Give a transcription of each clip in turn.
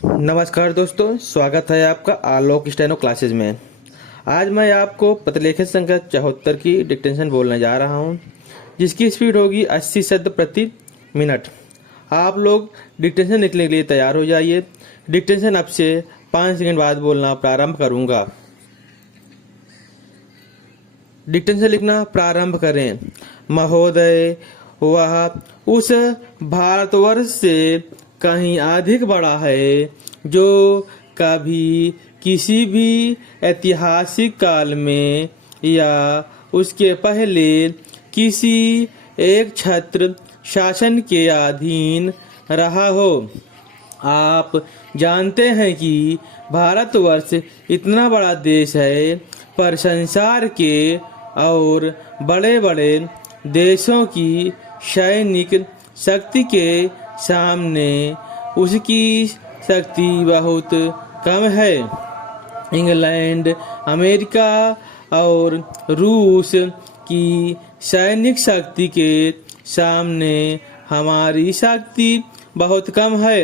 नमस्कार दोस्तों, स्वागत है आपका आलोक स्टेनो क्लासेज में। आज मैं आपको प्रतिलेखन संख्या 74 की डिक्टेशन बोलने जा रहा हूं, जिसकी स्पीड होगी 80 शब्द प्रति मिनट। आप लोग डिक्टेशन लिखने के लिए तैयार हो जाइए। डिक्टेशन अब से 5 सेकंड बाद बोलना प्रारंभ करूंगा। डिक्टेशन लिखना प्रारंभ करें। महोदय, वह उस भारतवर्ष से कहीं अधिक बड़ा है जो कभी किसी भी ऐतिहासिक काल में या उसके पहले किसी एक छत्र शासन के अधीन रहा हो। आप जानते हैं कि भारतवर्ष इतना बड़ा देश है, पर संसार के और बड़े बड़े देशों की सैनिक शक्ति के सामने उसकी शक्ति बहुत कम है। इंग्लैंड, अमेरिका और रूस की सैनिक शक्ति के सामने हमारी शक्ति बहुत कम है।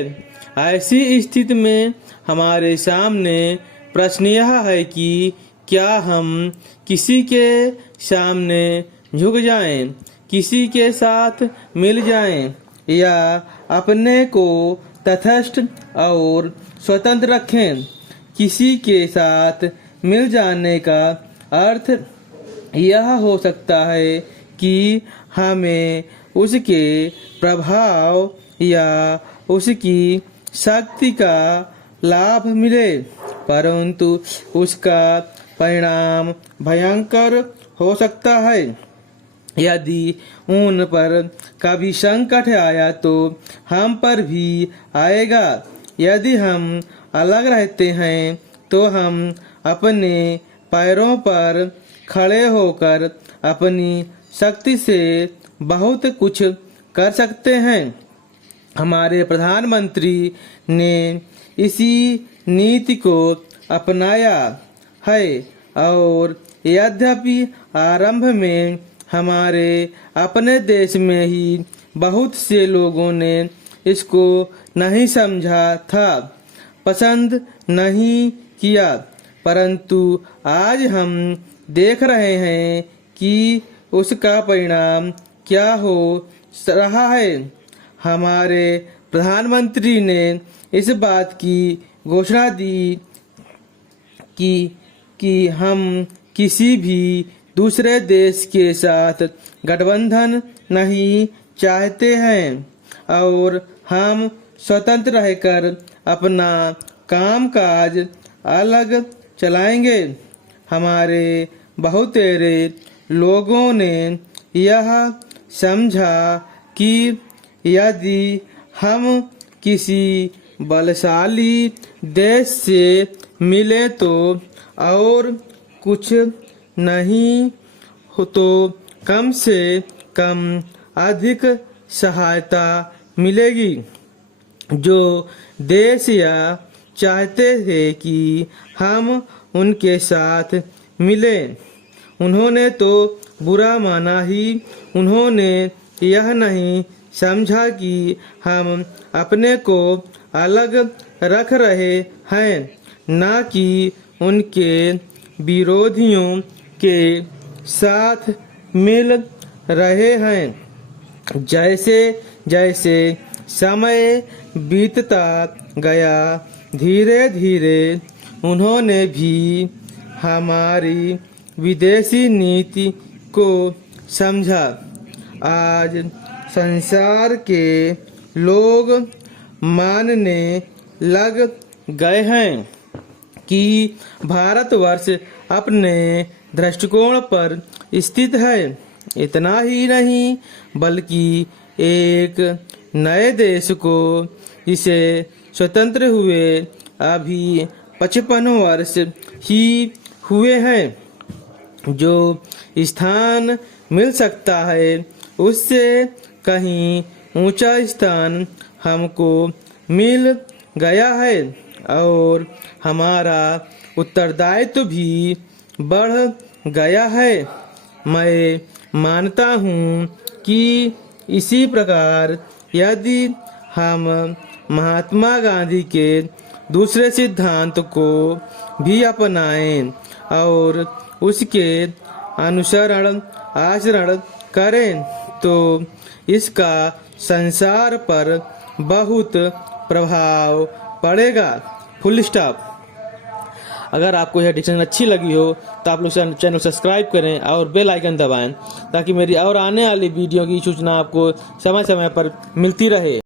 ऐसी स्थिति में हमारे सामने प्रश्न यह है कि क्या हम किसी के सामने झुक जाएं, किसी के साथ मिल जाएं, या अपने को तटस्थ और स्वतंत्र रखें। किसी के साथ मिल जाने का अर्थ यह हो सकता है कि हमें उसके प्रभाव या उसकी शक्ति का लाभ मिले, परंतु उसका परिणाम भयंकर हो सकता है। यदि उन पर कभी संकट आया तो हम पर भी आएगा। यदि हम अलग रहते हैं तो हम अपने पैरों पर खड़े होकर अपनी शक्ति से बहुत कुछ कर सकते हैं। हमारे प्रधानमंत्री ने इसी नीति को अपनाया है और यद्यपि आरंभ में हमारे अपने देश में ही बहुत से लोगों ने इसको नहीं समझा था, पसंद नहीं किया, परंतु आज हम देख रहे हैं कि उसका परिणाम क्या हो रहा है। हमारे प्रधानमंत्री ने इस बात की घोषणा दी कि हम किसी भी दूसरे देश के साथ गठबंधन नहीं चाहते हैं और हम स्वतंत्र रहकर अपना कामकाज अलग चलाएंगे। हमारे बहुतेरे लोगों ने यह समझा कि यदि हम किसी बलशाली देश से मिले तो और कुछ नहीं हो तो कम से कम अधिक सहायता मिलेगी। जो देश या चाहते थे कि हम उनके साथ मिले, उन्होंने तो बुरा माना ही। उन्होंने यह नहीं समझा कि हम अपने को अलग रख रहे हैं, न कि उनके विरोधियों के साथ मिल रहे हैं। जैसे जैसे समय बीतता गया, धीरे धीरे उन्होंने भी हमारी विदेशी नीति को समझा। आज संसार के लोग मानने लग गए हैं कि भारतवर्ष अपने दृष्टिकोण पर स्थित है। इतना ही नहीं, बल्कि एक नए देश को, जिसे स्वतंत्र हुए अभी 55 वर्ष ही हुए हैं, जो स्थान मिल सकता है उससे कहीं ऊंचा स्थान हमको मिल गया है और हमारा उत्तरदायित्व भी बढ़ गया है। मैं मानता हूँ कि इसी प्रकार यदि हम महात्मा गांधी के दूसरे सिद्धांत को भी अपनाएं और उसके अनुसरण आचरण करें तो इसका संसार पर बहुत प्रभाव पड़ेगा। Full stop. अगर आपको यह डिक्शनरी अच्छी लगी हो तो आप लोग चैनल सब्सक्राइब करें और बेल आइकन दबाएं ताकि मेरी और आने वाली वीडियो की सूचना आपको समय समय पर मिलती रहे।